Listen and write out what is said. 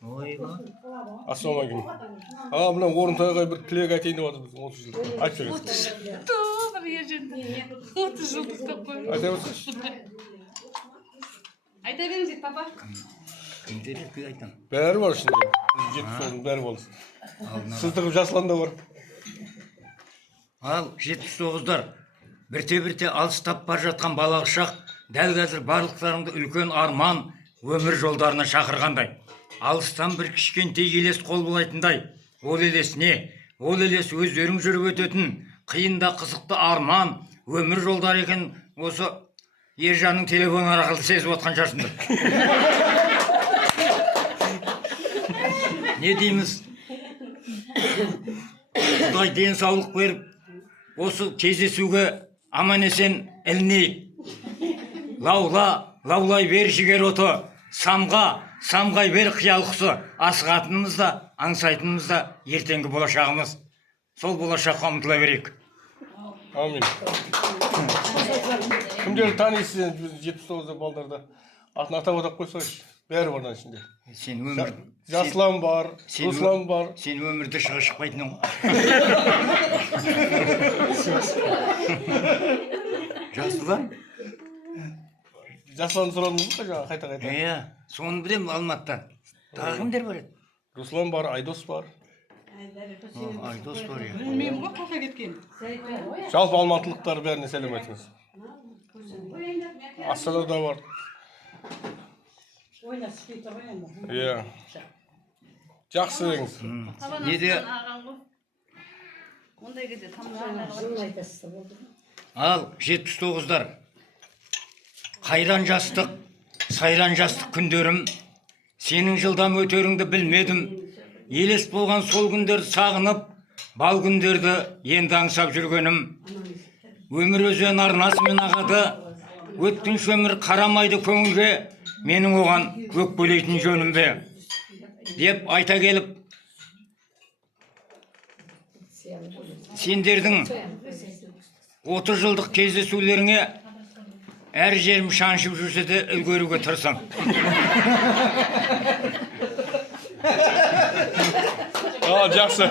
Ойба. Ассалаумағалейкум. Мына орынтайға бір тілек айтайын деп жатыр біздің 30 жылдық. Айтып бересіз. Добр ежен. 30 жылдық қой. Айта берсеңізші. Айта беріңіз, папа. Күнделікті айтам. Бәрі бар ішінде. 70-90 бәрі болды. Сыздығып жасылан да бар. Ал 79-дар. Бірте-бірте алыстап бар жатқан балалық шақ дәл қазір барлықтарыңды үлкен арман өмір жолдарына шақырғандай. Алыстан бір кішкентай елес қол болайтындай. Ол елес не? Ол елес өздерің жүріп өтетін қиында қызықты арман өмір жолдары екен. Осы Ержанның телефон арқылы сезіп отқан шығарсыңдар. Не дейміз? Құдай денсаулық беріп, осы кездесуге аман есен ілінейік. Лаулай бер жігер оты, самғай бер қиял құсы. Асығатынымыз да, аңсайтынымыз да ертеңгі болашағымыз. Сол болашаққа ұмтыла берейік. Амин. Кімдерді танисыз 79 балдарда? Атын атап атап қойсайшы. Бәрі бардан ішінде. Сен өмір... Жасылан бар, Руслан бар. Сен өмірді шыға шықпайтының. Жасылан? Жасылан сұрадыңыз ба жаңа қайта-қайта? Соны білем Алматыдан. Тағы кімдер бар еді? Руслан бар, Айдос бар. Айдос бар еді. Білмеймін ғой қайда кеткен. Жалпы алматылықтар бәріне сәлем айтыңыз. Астанада бар. Иә. Жақсы деңіз. Неде? Ондай кезде тамағандар. Ал 79-дар. Қайран жастық, сайран жастық күндерім. Сенің жылдам өтеріңді білмедім. Елес болған сол күндерді сағынып, бал күндерді енді аңсап жүргенім. Өмір өзен арнасымен ағады. Өткінші өмір қарамайды көңілге. Менің оған өкпелейтін жөнім бе? Деп айта келіп, сендердің 30 жылдық кездесулеріңе әр жерім шаншып жүрсе де үлгеруге тырысам. Жақсы.